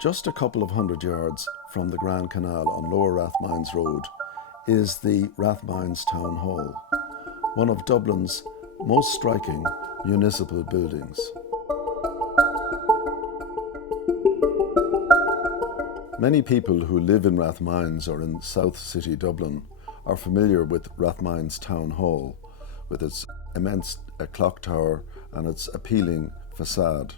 Just a couple of hundred yards from the Grand Canal on Lower Rathmines Road is the Rathmines Town Hall, one of Dublin's most striking municipal buildings. Many people who live in Rathmines or in South City Dublin are familiar with Rathmines Town Hall, with its immense clock tower and its appealing facade.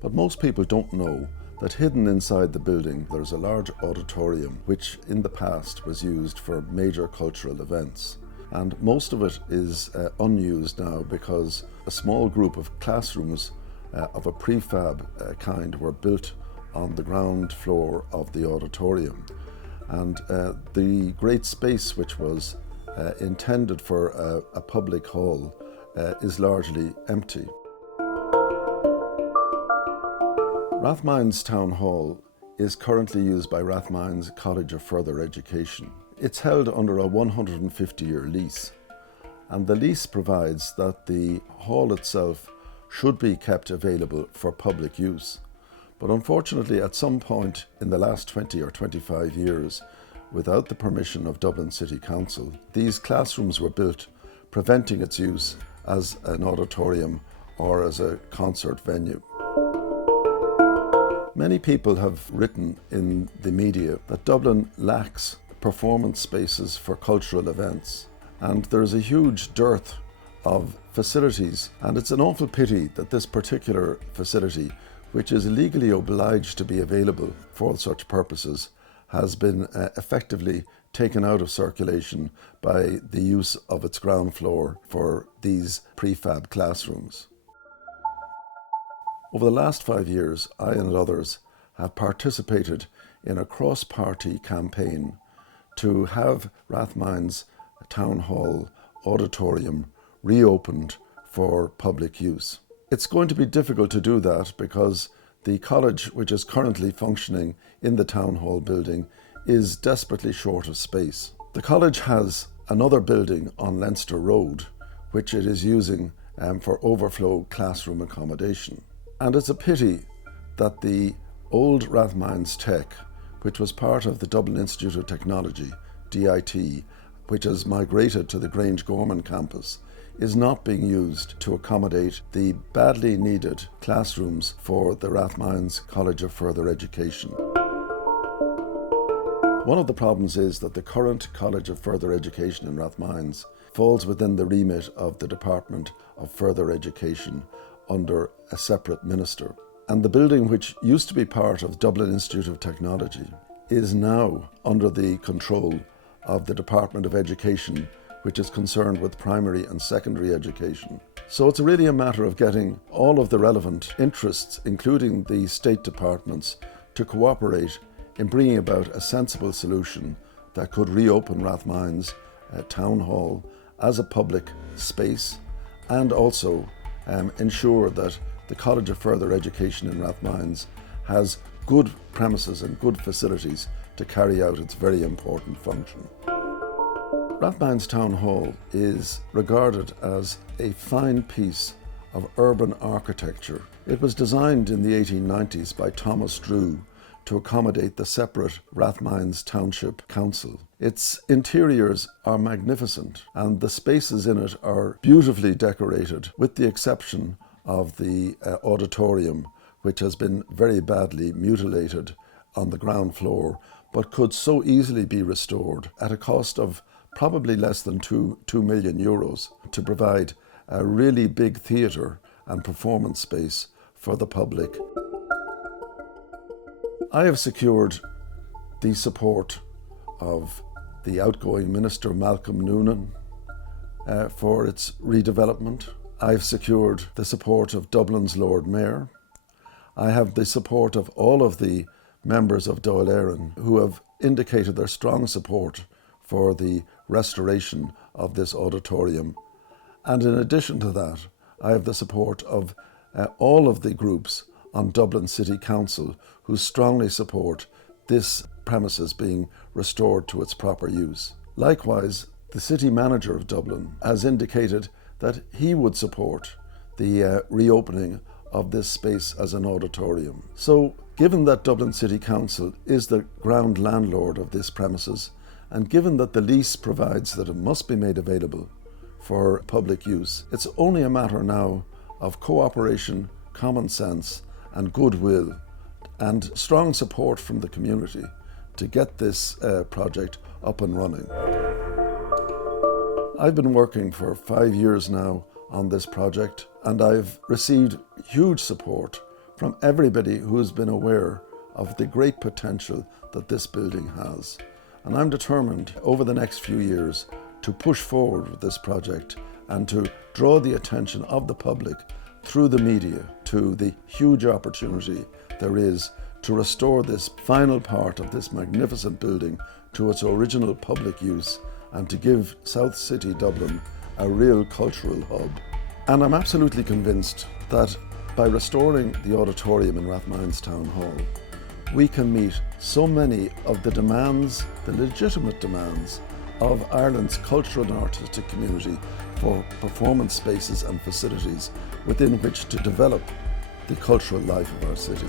But most people don't know that hidden inside the building there's a large auditorium which in the past was used for major cultural events. And most of it is unused now because a small group of classrooms of a prefab kind were built on the ground floor of the auditorium. And the great space which was intended for a public hall is largely empty. Rathmines Town Hall is currently used by Rathmines College of Further Education. It's held under a 150-year lease, and the lease provides that the hall itself should be kept available for public use. But unfortunately, at some point in the last 20 or 25 years, without the permission of Dublin City Council, these classrooms were built, preventing its use as an auditorium or as a concert venue. Many people have written in the media that Dublin lacks performance spaces for cultural events, and there's a huge dearth of facilities, and it's an awful pity that this particular facility, which is legally obliged to be available for such purposes, has been effectively taken out of circulation by the use of its ground floor for these prefab classrooms. Over the last 5 years, I and others have participated in a cross-party campaign to have Rathmines Town Hall Auditorium reopened for public use. It's going to be difficult to do that because the college, which is currently functioning in the Town Hall building, is desperately short of space. The college has another building on Leinster Road, which it is using for overflow classroom accommodation. And it's a pity that the old Rathmines Tech, which was part of the Dublin Institute of Technology, DIT, which has migrated to the Grange Gorman campus, is not being used to accommodate the badly needed classrooms for the Rathmines College of Further Education. One of the problems is that the current College of Further Education in Rathmines falls within the remit of the Department of Further Education under a separate minister. And the building, which used to be part of Dublin Institute of Technology, is now under the control of the Department of Education, which is concerned with primary and secondary education. So it's really a matter of getting all of the relevant interests, including the state departments, to cooperate in bringing about a sensible solution that could reopen Rathmines Town Hall as a public space, and also ensure that the College of Further Education in Rathmines has good premises and good facilities to carry out its very important function. Rathmines Town Hall is regarded as a fine piece of urban architecture. It was designed in the 1890s by Thomas Drew to accommodate the separate Rathmines Township Council. Its interiors are magnificent and the spaces in it are beautifully decorated, with the exception of the auditorium, which has been very badly mutilated on the ground floor, but could so easily be restored at a cost of probably less than 2 million euros to provide a really big theatre and performance space for the public. I have secured the support of the outgoing Minister Malcolm Noonan for its redevelopment. I've secured the support of Dublin's Lord Mayor. I have the support of all of the members of Dáil Éireann who have indicated their strong support for the restoration of this auditorium. And in addition to that, I have the support of all of the groups on Dublin City Council who strongly support this premises being restored to its proper use. Likewise, the City Manager of Dublin has indicated that he would support the reopening of this space as an auditorium. So, Given that Dublin City Council is the ground landlord of this premises, and given that the lease provides that it must be made available for public use, it's only a matter now of cooperation, common sense and goodwill and strong support from the community to get this project up and running. I've been working for 5 years now on this project, and I've received huge support from everybody who has been aware of the great potential that this building has. And I'm determined over the next few years to push forward with this project and to draw the attention of the public through the media to the huge opportunity there is to restore this final part of this magnificent building to its original public use and to give South City Dublin a real cultural hub. And I'm absolutely convinced that by restoring the auditorium in Rathmines Town Hall, we can meet so many of the demands, the legitimate demands of Ireland's cultural and artistic community for performance spaces and facilities within which to develop the cultural life of our city.